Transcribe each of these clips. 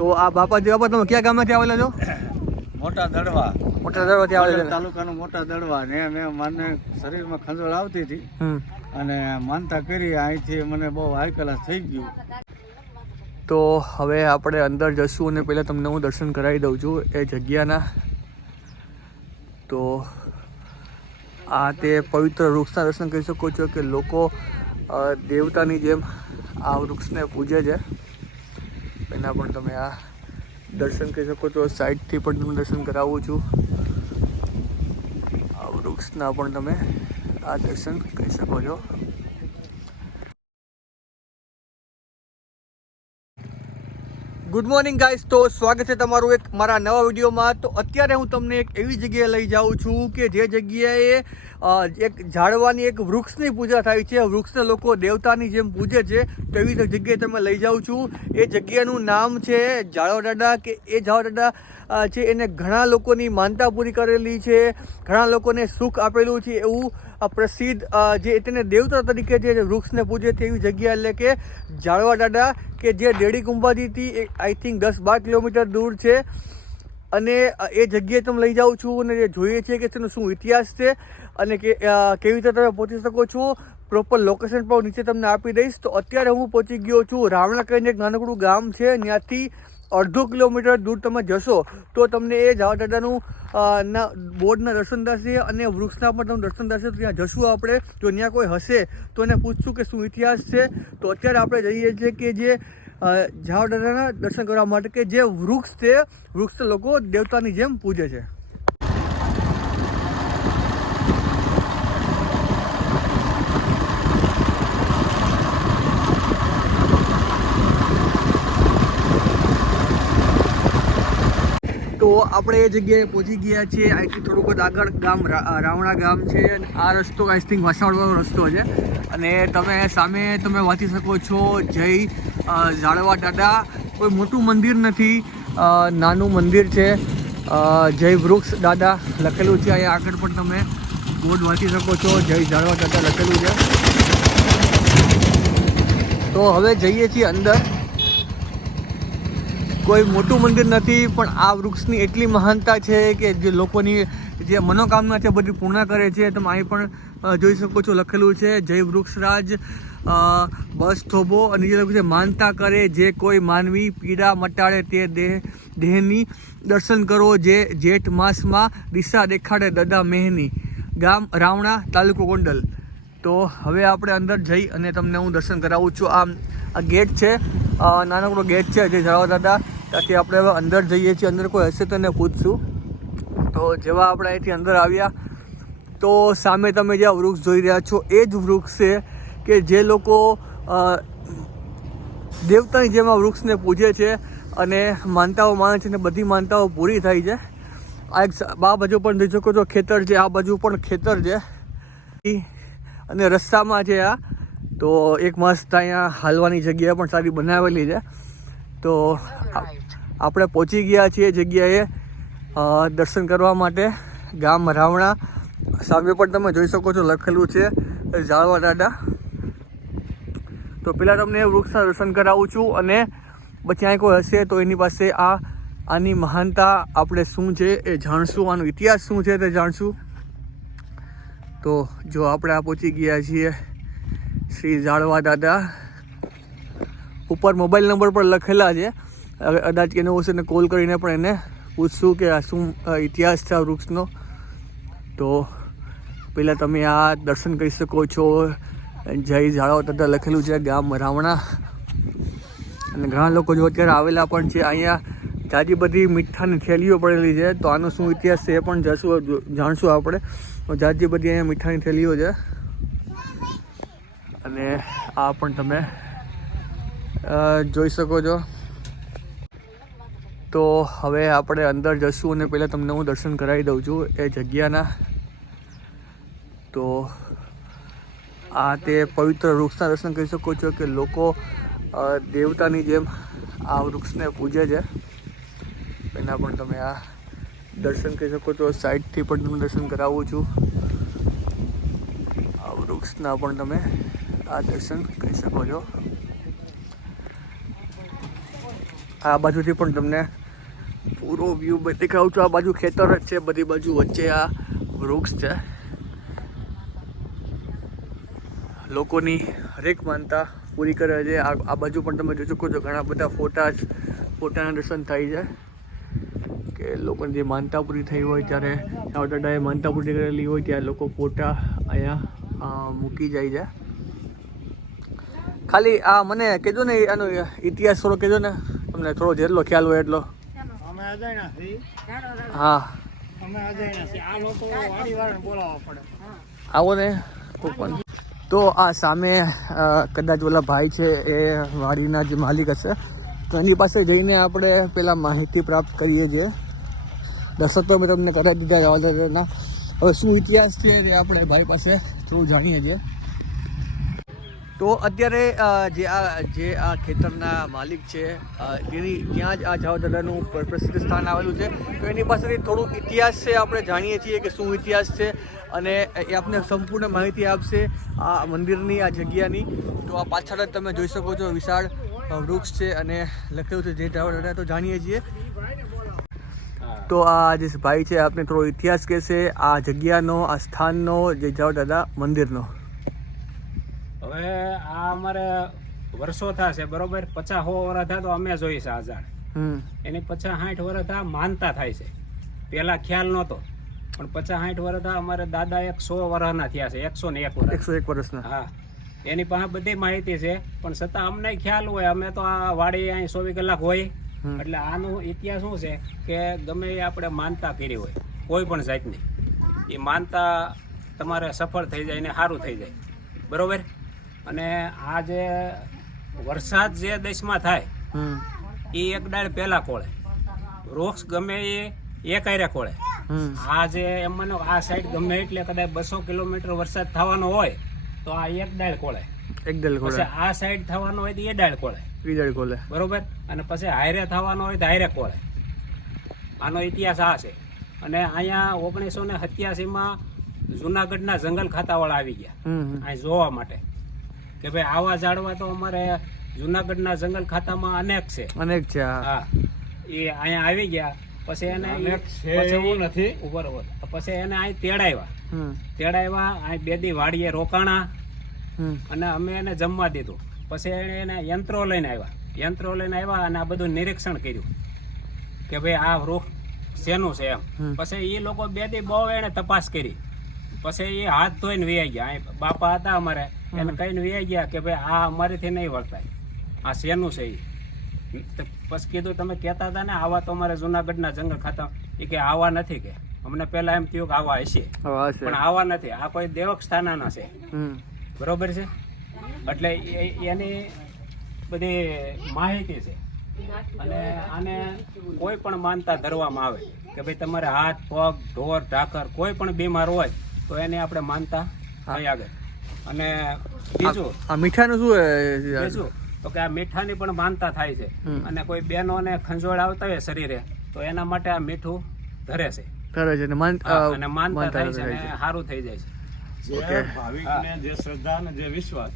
તો આ બાપાજી બાપા તમે ક્યાં ગામમાંથી આવેલા છો? મોટા દડવા. મોટા દડવાથી આવેલા છે. તાલુકાનું મોટા દડવા ને મેં મને શરીરમાં ખંજોળ આવતી હતી. અને માનતા કરી અહીંથી મને બહુ હાઈ ક્લાસ થઈ ગયું. તો હવે આપણે અંદર જશું અને પહેલાં તમને હું દર્શન કરાવી દઉં છું એ જગ્યાના. તો આ તે પવિત્ર વૃક્ષના દર્શન કરી શકો છો કે લોકો દેવતાની જેમ આ વૃક્ષને પૂજે છે. એના પણ તમે આ દર્શન કરી શકો છો. સાઈડથી પણ તમને દર્શન કરાવું છું. આ વૃક્ષના પણ તમે આ દર્શન કરી શકો છો. ગુડ મોર્નિંગ ગાઈસ તો સ્વાગત છે તમારું એક મારા નવા વિડીયોમાં. તો અત્યારે હું તમને એક એવી જગ્યાએ લઈ જાઉં છું કે જે જગ્યાએ એક ઝાડવાની એક વૃક્ષની પૂજા થાય છે. વૃક્ષને લોકો દેવતાની જેમ પૂજે છે. તો એવી જગ્યાએ તમે લઈ જાઉં છું. એ જગ્યાનું નામ છે ઝાડવા દાદા કે એ ઝાડવા દાદા છે એને ઘણા લોકોની માનતા પૂરી કરેલી છે, ઘણા લોકોને સુખ આપેલું છે એવું પ્રસિદ્ધ જે તેને દેવતા તરીકે જે વૃક્ષને પૂજે તેવી જગ્યા એટલે કે ઝાડવા દાડા કે જે ડેડી કુંભાજીથી આઈ થિંક દસ બાર કિલોમીટર દૂર છે. અને એ જગ્યાએ તમે લઈ જાઉં છું અને જોઈએ છે કે તેનો શું ઇતિહાસ છે અને કે કેવી રીતે તમે પહોંચી શકો છો. પ્રોપર લોકેશન પણ નીચે તમને આપી દઈશ. તો અત્યારે હું પહોંચી ગયો છું રાવણા કરીને એક નાનકડું ગામ છે. ત્યાંથી અડધો કિલોમીટર દૂર તમે જશો, તો તમને એ દાદાનું ના બોર્ડના દર્શન થશે અને વૃક્ષના પણ તમને દર્શન થશે. ત્યાં જશું આપણે. જો ત્યાં કોઈ હશે, તો એને પૂછશું કે શું ઇતિહાસ છે. તો અત્યારે આપણે જઈએ છીએ કે જે દાદાના દર્શન કરવા માટે કે જે વૃક્ષ છે, વૃક્ષ લોકો દેવતાની જેમ પૂજે છે તો આપણે એ જગ્યાએ પહોંચી ગયા છીએ. અહીંથી થોડુંક જ આગળ ગામ રાવણા ગામ છે અને આ રસ્તો આઈ થિંક વસાવડવાનો રસ્તો છે. અને તમે સામે તમે વાંચી શકો છો, જય ઝાડવા દાદા. કોઈ મોટું મંદિર નથી નાનું મંદિર છે. જય વૃક્ષ દાદા લખેલું છે અહીંયા આગળ પણ તમે બોર્ડ વાંચી શકો છો. જય ઝાડવા દાદા લખેલું છે. તો હવે જઈએ છીએ અંદર. કોઈ મોટું મંદિર નથી, પણ આ વૃક્ષની એટલી મહાનતા છે કે જે લોકોની જે મનોકામના છે, બધી પૂર્ણ કરે છે. તમે અહીં પણ જોઈ શકો છો લખેલું છે, જય વૃક્ષરાજ બસ થોભો અને જે લખ્યું છે, માનતા કરે જે કોઈ માનવી પીડા મટાડે તે દેહ દેહની દર્શન કરો જે જેઠ માસમાં દિશા દેખાડે દદા મેહની ગામ રાવણા, તાલુકો ગોંડલ. તો હવે આપણે અંદર જઈ અને તમને હું દર્શન કરાવું છું. આમ, આ ગેટ છે નાનકડો ગેટ છે, જે જાવા દાદા ત્યાંથી આપણે હવે અંદર જઈએ છીએ. અંદર કોઈ હશે તો પૂછશું. તો જેવા આપણે અહીંથી અંદર આવ્યા, તો સામે તમે જે વૃક્ષ જોઈ રહ્યા છો, એ જ વૃક્ષ છે કે જે લોકો દેવતાની જેમ વૃક્ષને પૂજે છે અને માનતાઓ માને છે ને બધી માનતાઓ પૂરી થાય છે. આ એક આ બાજુ પણ જોઈ શકો છો, ખેતર છે, આ બાજુ પણ ખેતર છે. અને રસ્તામાં છે આ. તો એક મસ્ત અહીંયા હાલવાની જગ્યા પણ સારી બનાવેલી છે. તો આ- આપણે પહોંચી ગયા છીએ જગ્યાએ દર્શન કરવા માટે ગામ રાવણા. સામે પણ તમે જોઈ શકો છો લખેલું છે ઝાળવા દાદા. તો પહેલાં તમને વૃક્ષના દર્શન કરાવું છું અને પછી અહીં કોઈ હશે તો એની પાસે આ, આની મહાનતા આપણે શું છે એ જાણશું, આનો ઇતિહાસ શું છે તે જાણશું. તો જો આપણે આ પહોંચી ગયા છીએ શ્રી ઝાળવા દાદા. ઉપર મોબાઈલ નંબર પર લખેલા છે. કદાચ એને એને કોલ કરીને પણ એને પૂછશું કે આ શું ઇતિહાસ છે આ વૃક્ષનો. તો પહેલાં તમે આ દર્શન કરી શકો છો. જય ઝાડવા તથા લખેલું છે ગામ રાવણા. અને ઘણા લોકો જો અત્યારે આવેલા પણ છે, અહીંયા જાજી બધી મીઠાની થેલીઓ પડેલી છે. તો આનો શું ઇતિહાસ છે એ પણ જશું જાણશું આપણે. તો જાજી બધી અહીંયા મીઠાની થેલીઓ છે. અને આ પણ તમે જોઈ શકો છો. તો હવે આપણે અંદર જશું અને પહેલાં તમને હું દર્શન કરાવી દઉં છું એ જગ્યાના. તો આ તે પવિત્ર વૃક્ષના દર્શન કરી શકો છો કે લોકો દેવતાની જેમ આ વૃક્ષને પૂજે છે. એના પણ તમે આ દર્શન કરી શકો છો. સાઈડથી પણ તમને દર્શન કરાવું છું. આ વૃક્ષના પણ તમે આ દર્શન કરી શકો છો. આ બાજુથી પણ તમને પૂરો વ્યૂ દેખાવું છું. આ બાજુ ખેતર જ છે, બધી બાજુ વચ્ચે આ વૃક્ષ છે. લોકોની હરેક માનતા પૂરી કરે છે. આ બાજુ પણ તમે જોઈ શકો છો ઘણા બધા ફોટા જ, ફોટાના દર્શન થાય છે. કે લોકોની જે માનતા પૂરી થઈ હોય ત્યારે દાદાએ માનતા પૂરી કરેલી હોય ત્યારે લોકો ફોટા અહીંયા મૂકી જાય છે. ખાલી આ મને કહેજો ને, આનો ઇતિહાસ થોડો કહેજો ને. તમને થોડો જેટલો ખ્યાલ હોય એટલો. અજાણ્યા છીએ હા. અમે અજાણ્યા છીએ. આ લોકો વાડીવાળાને બોલાવવા પડે. આવો ને. કોક તો આ સામે કદાચ ઓલા ભાઈ છે એ વાડીના જે માલિક હશે. તો એની પાસે જઈને આપણે પેલા માહિતી પ્રાપ્ત કરીએ છીએ. દર્શક તો મેં તમને કરાવી દીધા રાવદાના હવે શું ઇતિહાસ છે તે આપણે ભાઈ પાસે થોડું જાણીએ છીએ. તો અત્યારે જે આ જે આ ખેતરના માલિક છે એની ત્યાં જ આ જાવદાદાનું પ્ર- પ્રસિદ્ધ સ્થાન આવેલું છે. તો એની પાસેથી થોડું ઇતિહાસ છે, આપણે જાણીએ છીએ કે શું ઇતિહાસ છે અને એ આપને સંપૂર્ણ માહિતી આપશે આ મંદિરની, આ જગ્યાની. તો આ પાછળ જ તમે જોઈ શકો છો વિશાળ વૃક્ષ છે અને લખેલું છે જે જાવદાદા તો જાણીએ છીએ. તો આ જે ભાઈ છે, આપને થોડો ઇતિહાસ કહેશે, આ જગ્યાનો, આ સ્થાનનો, જે જાવદાદા મંદિરનો. હવે આ અમારે વર્ષો થશે બરોબર? પચાસ સો વર્ષ થાય તો અમે જોઈ છે આ ઝાડ એની પચાસ સાઠ વર્ષ થયા માનતા થાય છે. પેલા ખ્યાલ નહોતો. પણ પચાસ સાઠ વર્ષ થયા અમારે દાદા એક સો વર્ષના થયા છે એકસો ને એક વર્ષ એકસો એક વર્ષના. હા. એની પાસે બધી માહિતી છે પણ છતાં અમને ખ્યાલ હોય અમે તો આ વાડી અહીં ચોવીસ કલાક હોય. એટલે આનો ઇતિહાસ શું છે કે ગમે એ આપણે માનતા કરી હોય કોઈ પણ જાતની. એ માનતા તમારે સફળ થઈ જાય ને સારું થઈ જાય. બરોબર? અને આ જે વરસાદ જે દેશમાં થાય એ એક ડાળ પહેલા કોળે. વૃક્ષ ગમે એ એક હારે કોળે. આ જે એમ માનો આ સાઈડ ગમે એટલે કદાચ બસો કિલોમીટર વરસાદ થવાનો હોય તો આ એક ડાળ કોળે. એકદલ પછી કોળે. આ સાઈડ થવાનો હોય તો એ ડાળ કોળે. વીજળી કોળે. બરોબર? અને પછી હાયરે થવાનો હોય તો હાયરે કોળે. આનો ઇતિહાસ આ છે. અને અહીંયા ઓગણીસો ને સત્યાસીમાં જુનાગઢના જંગલ ખાતાવાળા આવી ગયા. અહીં જોવા માટે. કે ભાઈ આવા ઝાડવા તો અમારે જુનાગઢના જંગલ ખાતામાં અનેક છે. અનેક છે હા. એ અહીંયા આવી ગયા. પછી એને અનેક છે પછી એવું નથી. ઊભો પછી એને અહીં તેડાવ્યા તેડાવ્યા અહીં બે દી વાડીએ રોકાણા. અને અમે એને જમવા દીધું. પછી એને એને યંત્રો લઈને આવ્યા. યંત્રો લઈને આવ્યા અને આ બધું નિરીક્ષણ કર્યું. કે ભાઈ આ વૃક્ષ શેનું છે એમ. પછી એ લોકો બે દી બહુ એને તપાસ કરી. પછી એ હાથ ધોઈને વિયાઈ ગયા. બાપા હતા અમારે. એને કહીને વિયાઈ ગયા કે ભાઈ આ અમારીથી નહીં વર્તાય આ શેનું છે એ પછી કીધું તમે કહેતા હતા ને આવા તો અમારે જુનાગઢના જંગલ ખાતા. એ કે આવા નથી કે. અમને પહેલા એમ થયું કે આવા હશે. પણ આવા નથી. આ કોઈ દેવક સ્થાનના છે બરોબર છે? એટલે એની બધી માહિતી છે. અને આને કોઈ પણ માનતા ધરવામાં આવે કે ભાઈ તમારે હાથ પગ ઢોર ઢાકર કોઈ પણ બીમાર હોય તો એને આપણે માનતા થઈ આગળ. અને બીજું આ મીઠાનું શું? બીજું તો કે આ મીઠાની પણ માનતા થાય છે. અને કોઈ બહેનોને ખંજોળ આવતા હોય શરીરે તો એના માટે આ મીઠું ધરે છે. ધરે છે અને માનતા થાય છે અને સારું થઈ જાય છે. જે ભાવિકને જે શ્રદ્ધા અને જે વિશ્વાસ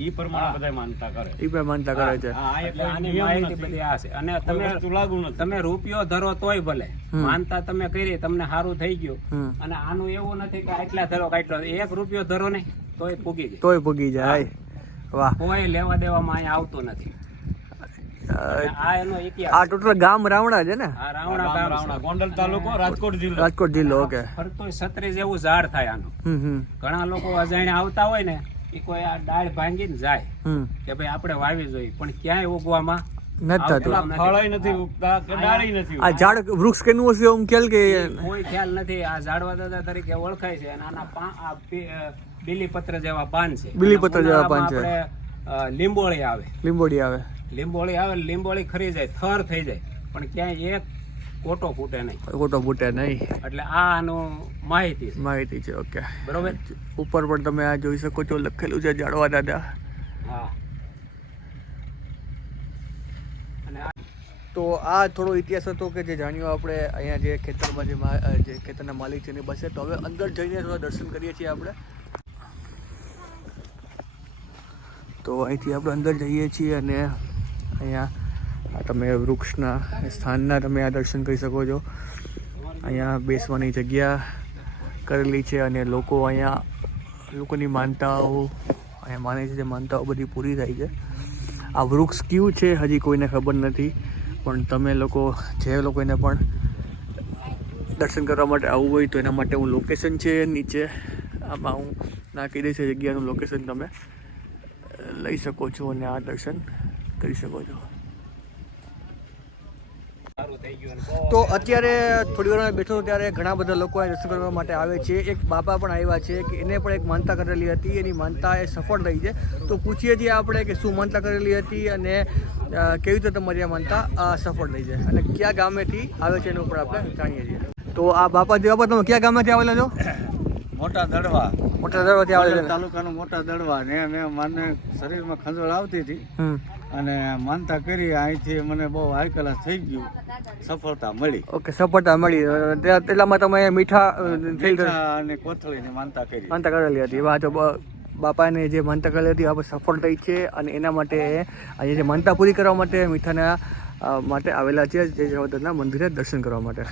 ઈ પ્રમાણે બધા માનતા કરે. એ પણ માનતા કરે છે. આ એટલે આની માહિતી બધી આ છે. અને તમે લાગુ નથી. તમે રૂપિયો ધરો તોય ભલે. માનતા તમે કરી તમને સારું થઈ ગયું. અને આનું એવું નથી કે આટલા ધરો કાટલો એક રૂપિયો ધરો ને તોય પૂગી જાય. તોય ભૂગી જાય. વાહ. કોઈ લેવા દેવામાં અહીંયા આવતું નથી. આ ટોટલ ગામ રાવણા છે ને? આ રાવણા રામ- ગામ રાવણા, છે. ગોંડલ તાલુકો રાજકોટ જિલ્લો. રાજકોટ જિલ્લો ઓકે. ફરતો છત્રી જેવું ઝાડ થાય આનું. ઘણા લોકો અજાણે આવતા હોય ને એ કોઈ આ ડાળ ભાંગીને જાય કે ભાઈ આપણે વાવી જોઈએ. પણ ક્યાંય ઉગવામાં નથી થતું. આવતું નથી. ફળય નથી ઉગતા કે ડાળી નથી આ ઝાડ વૃક્ષ કેનું હશે એમ ખ્યાલ કે કોઈ ખ્યાલ નથી. આ ઝાડવા દાદા તરીકે ઓળખાય છે અને આના બીલીપત્ર જેવા પાન છે. બીલીપત્ર જેવા પાન છે. લીંબોળી આવે. લીંબોળી આવે. લીંબોળી આવે લીંબોળી ખરી જાય થર થઈ જાય. પણ ક્યાંય એક કોટો ફૂટે નહીં. કોટો ફૂટે નહીં. એટલે આનું માહિતી માહિતી છે ઓકે. બરોબર? ઉપર પણ તમે આ જોઈ શકો છો લખેલું છે જાડવા દાદા. હા. અને આ તો આ થોડો ઇતિહાસ હતો કે જે જાણ્યો આપણે અહીંયા જે ખેતરમાં જે જે ખેતરના માલિક છે એની પાસે તો હવે અંદર જઈને થોડા દર્શન કરીએ છીએ આપણે. તો અહીંથી આપણે અંદર જઈએ છીએ અને અહીંયા તમે વૃક્ષના સ્થાનના તમે આ દર્શન કરી શકો છો. અહીંયા બેસવાની જગ્યા કરેલી છે અને લોકો અહીંયા લોકોની માનતાઓ અહીંયા માને છે જે માનતાઓ બધી પૂરી થાય છે. આ વૃક્ષ કયું છે હજી કોઈને ખબર નથી, પણ તમે લોકો, જે લોકોને પણ દર્શન કરવા માટે આવવું હોય તો એના માટે હું લોકેશન છે નીચે, આમાં હું નાખી દઈશ જગ્યાનું લોકેશન તમે લઈ શકો છો અને આ દર્શન. કરી શકો છો. સારું થઈ ગયું અને બહુ તો અત્યારે થોડી વાર બેઠો હતો ત્યારે ઘણા બધા લોકો અહીં દર્શન કરવા માટે આવે છે. એક બાપા પણ આવ્યા છે કે એને પણ એક માનતા કરેલી હતી. એની માનતા એ સફળ થઈ છે. તો પૂછીએ છીએ આપણે કે શું માનતા કરેલી હતી અને કેવી રીતે તમારી આ માનતા સફળ થઈ છે અને કયા ગામેથી આવે છે એનું પણ આપણે જાણીએ છીએ. તો આ બાપા જે બાપા તમે કયા ગામેથી આવેલા છો? મોટા દડવા. મોટા દડવાથી આવેલા તાલુકાનો તાલુકાનું મોટા દડવા ને અમે મને શરીરમાં ખંજોળ આવતી હતી. અને માનતા કરી અહીંથી મને બહુ હાઈ ક્લાસ થઈ ગયું. સફળતા મળી. ઓકે સફળતા મળી. અ, પેલામાં તમે મીઠા અને કોથળીની માનતા કરી. માનતા કરેલી હતી. વાહ તો બાપાને જે માનતા કરેલી હતી આપણે સફળ થઈ છે અને એના માટે આજે જે માનતા પૂરી કરવા માટે મીઠાના માટે આવેલા છે જે જવાદરના મંદિરે દર્શન કરવા માટે.